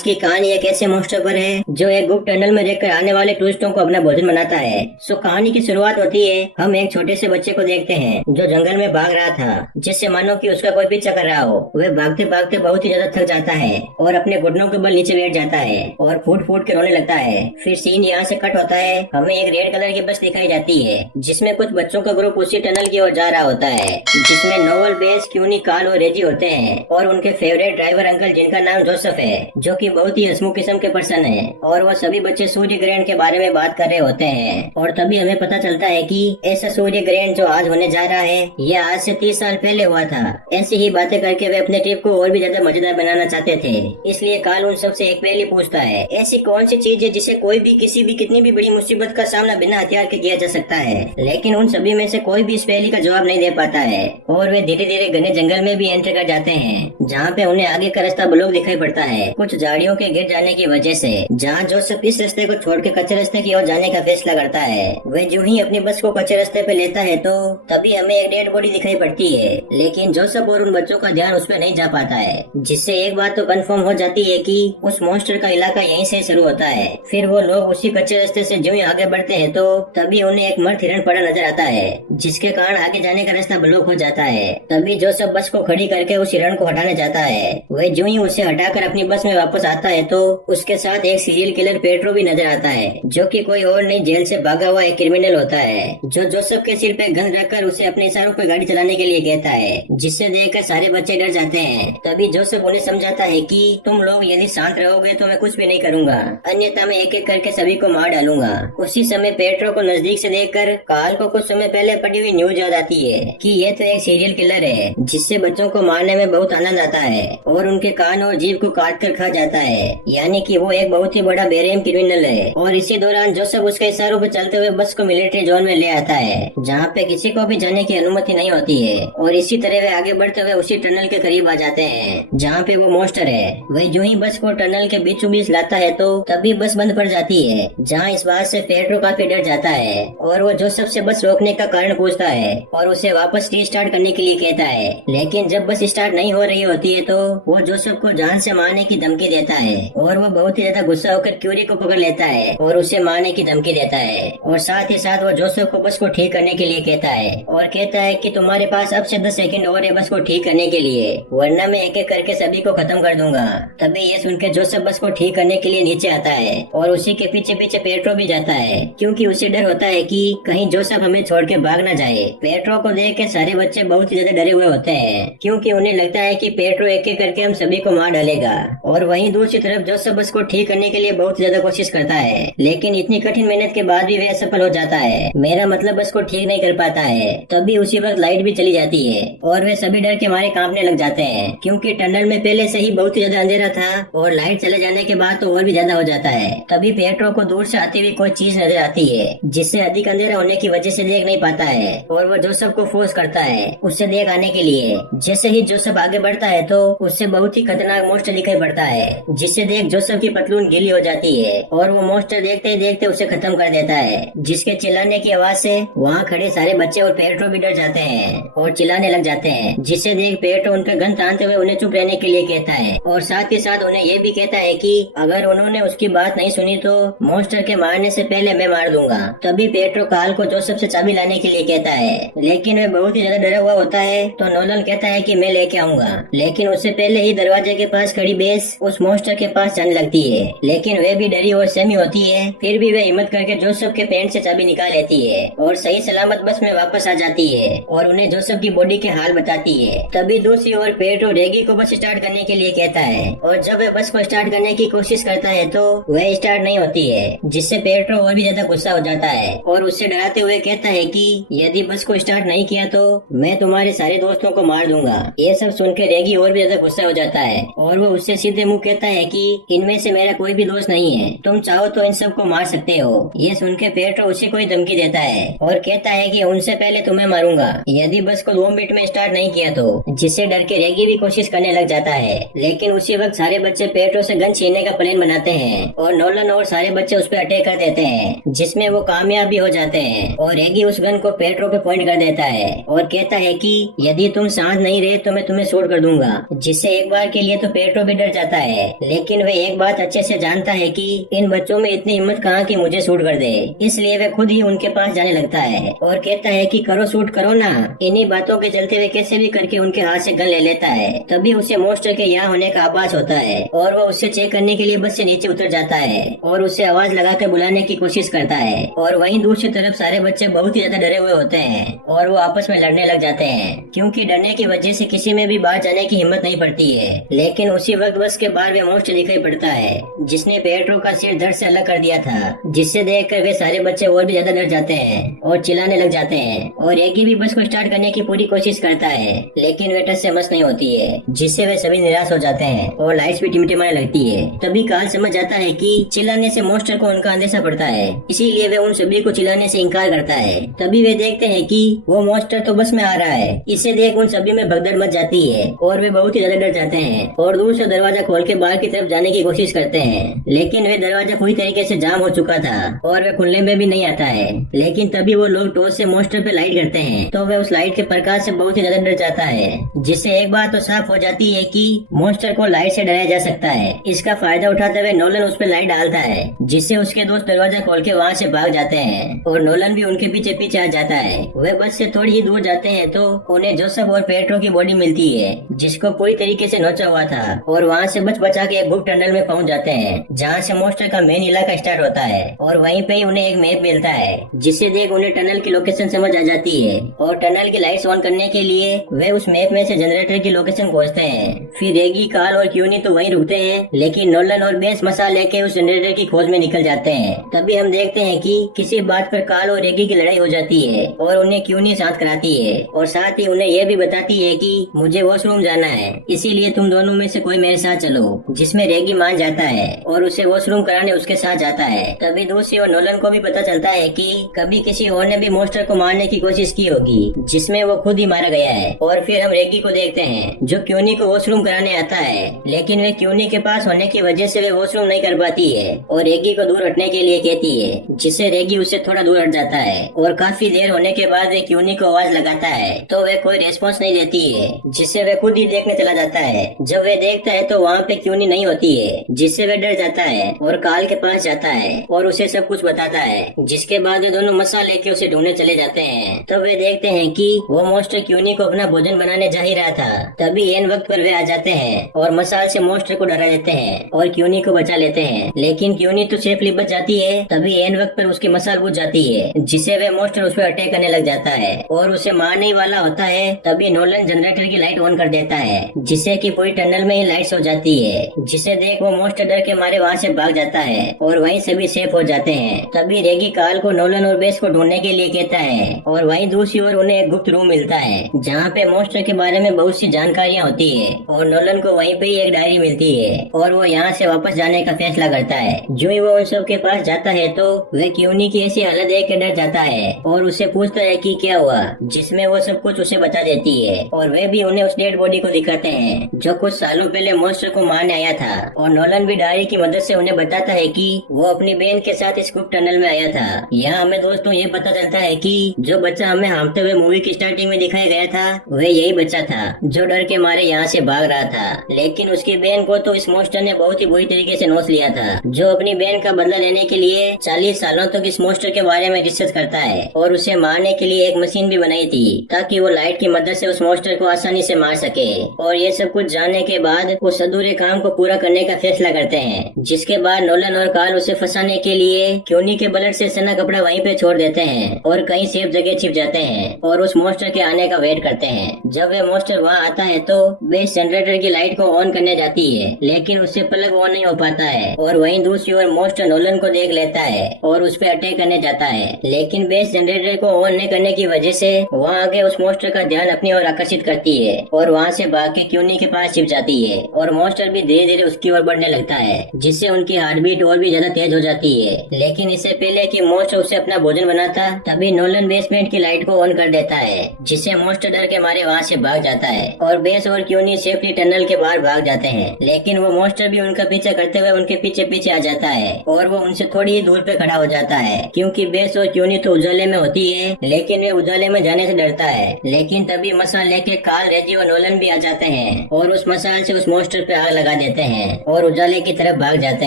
आज की कहानी एक ऐसे मॉन्स्टर पर है जो एक गुप्त टनल में रहकर आने वाले टूरिस्टों को अपना भोजन बनाता है। कहानी की शुरुआत होती है, हम एक छोटे से बच्चे को देखते हैं जो जंगल में भाग रहा था, जिससे मानो कि उसका कोई पीछा कर रहा हो। वह भागते भागते बहुत ही ज्यादा थक जाता है और अपने घुटनों के बल नीचे बैठ जाता है और फूट फूट के रोने लगता है। फिर सीन यहाँ से कट होता है, हमें एक रेड कलर की बस दिखाई जाती है जिसमें कुछ बच्चों का ग्रुप उसी टनल की ओर जा रहा होता है, जिसमें नोवल, बेस, क्यूनी, कार्ल और रेजी होते हैं और उनके फेवरेट ड्राइवर अंकल जिनका नाम जोसेफ है, जो कि बहुत ही हंसमुख किस्म के पर्सन है। और वो सभी बच्चे सूर्य ग्रहण के बारे में बात कर रहे होते हैं और तभी हमें पता चलता है कि ऐसा सूर्य ग्रहण जो आज होने जा रहा है यह आज से 30 साल पहले हुआ था। ऐसी ही बातें करके वे अपने ट्रिप को और भी ज्यादा मजेदार बनाना चाहते थे, इसलिए कार्ल उन सबसे एक पहेली पूछता है, ऐसी कौन सी चीज है जिसे कोई भी किसी भी कितनी भी बड़ी मुसीबत का सामना बिना हथियार के किया जा सकता है। लेकिन उन सभी में से कोई भी इस पहेली का जवाब नहीं दे पाता है और वे धीरे धीरे घने जंगल में भी एंटर कर जाते हैं, जहाँ पे उन्हें आगे का रास्ता ब्लॉक दिखाई पड़ता है कुछ झाड़ियों के गिर जाने की वजह से। जहाँ जोसेफ इस रास्ते को छोड़ के कच्चे रास्ते की ओर जाने का फैसला करता है। वह जो ही अपनी बस को कच्चे रास्ते पे लेता है तो तभी हमें एक डेड बॉडी दिखाई पड़ती है, लेकिन जोसेफ और उन बच्चों का ध्यान उस पर नहीं जा पाता है, जिससे एक बात तो कंफर्म हो जाती है कि उस मॉन्स्टर का इलाका यहीं से शुरू होता है। फिर वो लोग उसी कच्चे रास्ते से जो ही आगे बढ़ते हैं तो तभी उन्हें एक मर्द हिरण पड़ा नजर आता है, जिसके कारण आगे जाने का रास्ता ब्लॉक हो जाता है। तभी जोसेफ बस को खड़ी करके उस हिरण को हटाने जाता है। वह जो ही उसे हटाकर अपनी बस में वापस आता है तो उसके साथ एक सीरियल किलर पेट्रो भी नजर आता है, जो कि कोई और नहीं जेल से भागा हुआ एक क्रिमिनल होता है, जो जोसेफ के सिर पे गन रखकर उसे अपने इशारों पर गाड़ी चलाने के लिए कहता है, जिससे देखकर सारे बच्चे डर जाते हैं। तभी जोसेफ उन्हें समझाता है कि तुम लोग यदि शांत रहोगे तो मैं कुछ भी नहीं करूंगा, अन्यथा मैं एक एक करके सभी को मार डालूंगा। उसी समय पेट्रो को नजदीक से देखकर कार्ल को कुछ समय पहले पड़ी हुई न्यूज याद आती है कि ये तो एक सीरियल किलर है, जिससे बच्चों को मारने में बहुत आनंद आता है और उनके कान और जीभ को काट कर खा जाता है, यानी कि वो एक बहुत ही बड़ा बेरहम क्रिमिनल है। और इसी दौरान जोसेफ उसके इशारों पर चलते हुए बस को मिलिट्री जोन में ले आता है, जहाँ पे किसी को भी जाने की अनुमति नहीं होती है। और इसी तरह वे आगे बढ़ते हुए उसी टनल के करीब आ जाते हैं जहाँ पे वो मॉन्स्टर है। वह जो ही बस को टनल के बीचों बीच लाता है तो तभी बस बंद पड़ जाती है, जहाँ इस बात से पेट्रो काफी डर जाता है और वो जोसेफ से बस रोकने का कारण पूछता है और उसे वापस रीस्टार्ट करने के लिए कहता है। लेकिन जब बस स्टार्ट नहीं हो रही होती है तो वो जोसेफ को जान से मारने की धमकी देता है और वो बहुत ही ज्यादा गुस्सा होकर क्यूरी को पकड़ लेता है और उसे मारने की धमकी देता है। और साथ ही साथ वो जोसेफ को बस को ठीक करने के लिए कहता है और कहता है कि तुम्हारे पास अब से 10 सेकंड और है बस को ठीक करने के लिए, वरना मैं एक एक करके सभी को खत्म कर दूंगा। तभी ये सुनकर जोसेफ बस को ठीक करने के लिए नीचे आता है और उसी के पीछे पीछे पेट्रो भी जाता है, क्योंकि उसे डर होता है कि कहीं जोसेफ हमें छोड़ के भाग न जाए। पेट्रो को देख के सारे बच्चे बहुत ही ज्यादा डरे हुए होते हैं, क्योंकि उन्हें लगता है कि पेट्रो एक एक करके हम सभी को मार डालेगा। और वहीं दूसरी तरफ जोसेफ बस को ठीक करने के लिए बहुत ज्यादा कोशिश करता है, लेकिन इतनी कठिन मेहनत के बाद भी वह असफल हो जाता है, मेरा मतलब बस को ठीक नहीं कर पाता है। तभी उसी वक्त लाइट भी चली जाती है और वे सभी डर के मारे कांपने लग जाते हैं, क्योंकि टनल में पहले से ही बहुत ही ज्यादा अंधेरा था और लाइट चले जाने के बाद तो और भी ज्यादा हो जाता है। तभी पेट्रो को दूर से आती हुई कोई चीज नजर आती है, जिससे अधिक अंधेरा होने की वजह से देख नहीं पाता है और वो जोसेफ को फोर्स करता है उससे देख आने के लिए। जैसे ही जोसेफ आगे बढ़ता है तो उससे बहुत ही खतरनाक मॉन्स्टर दिखाई पड़ता है, जिससे देख जोसेफ की पतलून गीली हो जाती है और वो मॉन्स्टर देखते ही देखते उसे खत्म कर देता है, जिसके चिल्लाने की आवाज से वहाँ खड़े सारे बच्चे और पेट्रो भी डर जाते हैं और चिल्लाने लग जाते हैं, जिससे देख पेट्रो उनके गन तानते हुए उन्हें चुप रहने के लिए कहता है और साथ ही साथ उन्हें ये भी कहता है कि अगर उन्होंने उसकी बात नहीं सुनी तो मॉन्स्टर के मारने से पहले मैं मार दूंगा। तभी पेट्रो कार्ल को जोसेफ से चाबी लाने के लिए कहता है, लेकिन वह बहुत ही ज्यादा डरा हुआ होता है तो नोलन कहता है कि मैं लेके आऊंगा। लेकिन उससे पहले ही दरवाजे के पास खड़ी बेस उस मॉन्स्टर के पास जाने लगती है, लेकिन वह भी डरी और सहमी होती है। फिर भी वह हिम्मत करके जोसेफ के पैंट से चाबी निकाल लेती है और सही सलामत बस में वापस आ जाती है और उन्हें जोसेफ की बॉडी के हाल बताती है। तभी दूसरी ओर पेट्रो रेगी को बस स्टार्ट करने के लिए कहता है और जब वह बस को स्टार्ट करने की कोशिश करता है तो वह स्टार्ट नहीं होती है, जिससे पेट्रो और भी ज्यादा गुस्सा हो जाता है और उससे डराते हुए कहता है कि यदि बस को स्टार्ट नहीं किया तो मैं तुम्हारे सारे दोस्तों को मार दूंगा। ये सब सुनकर रेगी और भी ज्यादा गुस्सा हो जाता है और वो उससे सीधे मुंह कहता है कि इनमें से मेरा कोई भी दोस्त नहीं है, तुम चाहो तो इन सबको मार सकते हो। ये सुनकर पेट्रो उसे कोई धमकी देता है और कहता है कि उनसे पहले तुम्हें मारूंगा यदि बस को 2 मिनट में स्टार्ट नहीं किया तो, जिससे डर के रेगी भी कोशिश करने लग जाता है। लेकिन उसी वक्त सारे बच्चे पेट्रो से गन छीनने का प्लान बनाते हैं और नोलन और सारे बच्चे उस पर अटैक कर देते हैं, जिसमें वो कामयाब भी हो जाते हैं और रेगी उस गन को पेट्रो पे पॉइंट कर देता है और कहता है कि यदि तुम शांत नहीं रहे तो मैं तुम्हें शूट कर दूंगा, जिससे एक बार के लिए तो पेट्रो भी डर जाता है लेकिन वह एक बात अच्छे से जानता है कि इन बच्चों में इतनी हिम्मत कहाँ कि मुझे शूट कर दे, इसलिए वह खुद ही उनके पास जाने लगता है और कहता है कि करो शूट करो ना। इन्हीं बातों के चलते वे कैसे भी करके उनके हाथ से गन ले लेता है। तभी उसे मॉन्स्टर के यहाँ होने का आभास होता है और वो उससे चेक करने के लिए बस से नीचे उतर जाता है और उसे आवाज लगाकर बुलाने की कोशिश करता है। और वहीं दूसरी तरफ सारे बच्चे बहुत ही ज्यादा डरे हुए होते हैं और वो आपस में लड़ने लग जाते हैं, क्योंकि डरने की वजह से किसी में भी बाहर जाने की हिम्मत नहीं पड़ती है। लेकिन उसी वक्त बस के बाहर वे मॉन्स्टर दिखाई पड़ता है जिसने पेट्रो का सिर धड़ से अलग कर दिया था, जिससे देखकर वे सारे बच्चे और भी ज्यादा डर जाते हैं और चिल्लाने लग जाते हैं। और एगी भी बस को स्टार्ट करने की पूरी कोशिश करता है, लेकिन वे टस से मस नहीं होती है, जिससे वे सभी निराश हो जाते हैं और लाइट्स भी टिमटिमाने लगती है। तभी कार्ल समझ जाता है कि चिल्लाने से मॉन्स्टर को उनका अंदेशा पड़ता है, इसीलिए वे उन सभी को चिल्लाने से इनकार करता है। तभी वे देखते हैं कि वो मॉन्स्टर तो बस में आ रहा है। इसे देख उन सभी में भगदड़ मच जाती है और वे बहुत ही ज्यादा डर जाते हैं और दूर से दरवाजा खोल के बाहर की तरफ जाने की कोशिश करते हैं, लेकिन वे दरवाजा पूरी तरीके से जाम हो चुका था और वे खुलने में भी नहीं आता है। लेकिन तभी वो लोग टॉर्च से मॉन्स्टर पे लाइट करते हैं तो वह उस लाइट के प्रकाश से बहुत ही ज्यादा डर जाता है, जिससे एक बात तो साफ हो जाती है कि मॉन्स्टर को लाइट से डराया जा सकता है। इसका फायदा उठाते हुए नोलन उस पर लाइट डालता है, जिससे उसके दोस्त दरवाजा खोल के वहाँ से भाग जाते हैं और नोलन भी उनके पीछे पीछे आ जाता है। वे बस से थोड़ी ही दूर जाते हैं तो उन्हें जोसेफ और पेट्रो की बॉडी मिलती है, जिसको पूरी तरीके से नोचा हुआ था, और वहाँ से बच बचा के एक गुप्त टनल में पहुँच जाते हैं जहाँ से मॉन्स्टर का मेन इलाका स्टार्ट होता है। और वहीं पे ही उन्हें एक मैप मिलता है, जिससे देख उन्हें टनल की लोकेशन समझ आ जाती है और टनल की लाइट्स ऑन करने के लिए वे उस मैप में से जनरेटर की लोकेशन खोजते हैं। फिर रेगी, कार्ल और क्यूनी तो वहीं रुकते हैं, लेकिन नोलन और बेस मसाल लेके उस जनरेटर की खोज में निकल जाते हैं। तभी हम देखते हैं कि किसी बात पर कार्ल और रेगी की लड़ाई हो जाती है और उन्हें क्यूनी साथ कराती है और साथ ही उन्हें यह भी बताती है कि मुझे वॉशरूम जाना है, इसीलिए तुम दोनों में से कोई मेरे साथ चलो, जिसमें रेगी मान जाता है और उसे वॉशरूम कराने उसके साथ जाता है। तभी दूसरी ओर नोलन को भी पता चलता है कि कभी किसी और ने भी मॉन्स्टर को मारने की कोशिश की होगी, जिसमें वो खुद ही मारा गया है। और फिर हम रेगी को देखते हैं जो क्यूनी को वॉशरूम कराने आता है, लेकिन वे क्यूनी के पास होने की वजह से वे वॉशरूम नहीं कर पाती है और रेगी को दूर हटने के लिए कहती है, जिससे रेगी उससे थोड़ा दूर हट जाता है। और काफी देर होने के बाद वे क्यूनी को आवाज लगाता है तो वे कोई रेस्पॉन्स नहीं देती है, जिससे वे खुद ही देखने चला जाता है। जब वे देखता है तो वहाँ पे क्यूनी नहीं होती है, जिससे वे डर जाता है और कार्ल के पास जाता है और उसे सब कुछ बताता है, जिसके बाद वे दोनों मसाल लेके उसे ढूंढने चले जाते हैं। तब वे देखते हैं कि वो मॉन्स्टर क्यूनी को अपना भोजन बनाने जा ही रहा था। तभी एन वक्त पर वे आ जाते हैं और मसाल से मॉन्स्टर को डरा देते हैं और क्यूनी को बचा लेते हैं, लेकिन क्यूनी तो सेफली बच जाती है। तभी एन वक्त पर उसकी मसाल बुझ जाती है, जिससे वे मॉन्स्टर उस पर अटैक करने लग जाता है और उसे मारने ही वाला होता है। तभी नोलन जनरेटर की लाइट ऑन कर देता है, जिससे कि पूरी टनल में ही लाइट्स हो जाती है, जिसे देख वो मॉन्स्टर डर के मारे वहाँ से भाग जाता है और वहीं सभी सेफ हो जाते हैं। तभी रेगी कार्ल को नोलन और बेस को ढूंढने के लिए कहता है और वहीं दूसरी ओर उन्हें एक गुप्त रूम मिलता है जहाँ पे मॉन्स्टर के बारे में बहुत सी जानकारियाँ होती है और नोलन को वहीं पे ही एक डायरी मिलती है और वो यहाँ से वापस जाने का फैसला करता है। जो ही वो उन सब के पास जाता है तो वह क्यूनी की ऐसी हालत देख के डर जाता है और उससे पूछता है कि क्या हुआ, जिसमें वो सब कुछ उसे बता देती है और वे भी उन्हें उस डेड बॉडी को दिखाते हैं जो कुछ सालों पहले मॉन्स्टर को मारने आया था। और नोलन भी डायरी की मदद से उन्हें बताता है कि वो अपनी बहन के साथ इस गुप्त टनल में आया था। यहाँ हमें दोस्तों ये पता चलता है कि जो बच्चा हमें हाँफते हुए मूवी की स्टार्टिंग में दिखाया गया था वह यही बच्चा था जो डर के मारे यहाँ से भाग रहा था, लेकिन उसकी बहन को तो इस मॉन्स्टर ने बहुत ही बुरी तरीके से नोच लिया था, जो अपनी बहन का बदला लेने के लिए 40 सालों तक इस मॉन्स्टर के बारे में रिसर्च करता है और उसे मारने के लिए एक मशीन भी बनाई थी ताकि वो लाइट की मदद से उस मॉन्स्टर को आसानी से मार सके। और ये सब कुछ जानने के बाद उस अधूरे काम को पूरा करने का फैसला करते हैं, जिसके बाद नोलन और कार्ल उसे फंसाने के लिए क्यूनी के ब्लड से सना कपड़ा वहीं पे छोड़ देते हैं और कहीं सेफ जगह छिप जाते हैं और उस मॉन्स्टर के आने का वेट करते हैं। जब वे मॉन्स्टर वहाँ आता है तो बेस जनरेटर की लाइट को ऑन करने जाती है, लेकिन उससे प्लग ऑन नहीं हो पाता है और वहीं दूसरी ओर मॉन्स्टर नोलन को देख लेता है और उस पर अटैक करने जाता है, लेकिन बेस जनरेटर को ऑन नहीं करने की वजह से वहाँ आगे उस मॉन्स्टर का ध्यान अपनी ओर आकर्षित करती है और वहाँ से भाग के क्यूनी के पास छिप जाती है और मॉन्स्टर भी धीरे धीरे उसकी ओर बढ़ने लगता है, जिससे उनकी हार्ट बीट और भी ज्यादा तेज हो जाती है। लेकिन इससे पहले कि मॉन्स्टर उसे अपना भोजन बनाता तभी नोलन बेसमेंट की लाइट को ऑन कर देता है, जिससे मॉन्स्टर डर के मारे वहाँ से भाग जाता है और बेस और क्यूनी सेफ्टी टनल के बाहर भाग जाते हैं। लेकिन वो मॉन्स्टर भी उनका पीछा करते हुए उनके पीछे पीछे आ जाता है और वो उनसे थोड़ी ही दूर पे खड़ा हो जाता है, क्योंकि बेस और क्यूनी तो उजाले में होती है, लेकिन वे उजाले में जाने से डरता है। लेकिन तभी मसाल लेके कार्ल, रेजी और नोलन भी आ जाते हैं और उस मसाल से उस मॉन्स्टर पे आग लगा लगा देते हैं और उजाले की तरफ भाग जाते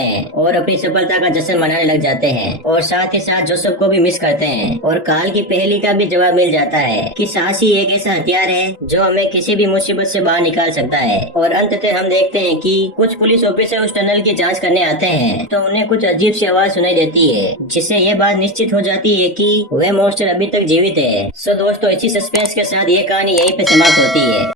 हैं और अपनी सफलता का जश्न मनाने लग जाते हैं और साथ ही साथ जोसेफ को भी मिस करते हैं। और काल की पहेली का भी जवाब मिल जाता है कि सांस ही एक ऐसा हथियार है जो हमें किसी भी मुसीबत से बाहर निकाल सकता है। और अंततः हम देखते हैं कि कुछ पुलिस ऑफिसर उस टनल की जांच करने आते हैं तो उन्हें कुछ अजीब सी आवाज सुनाई देती है, जिससे यह बात निश्चित हो जाती है कि वह मॉन्स्टर अभी तक जीवित है। सो दोस्तों, इसी सस्पेंस के साथ ये कहानी यहीं पे समाप्त होती है।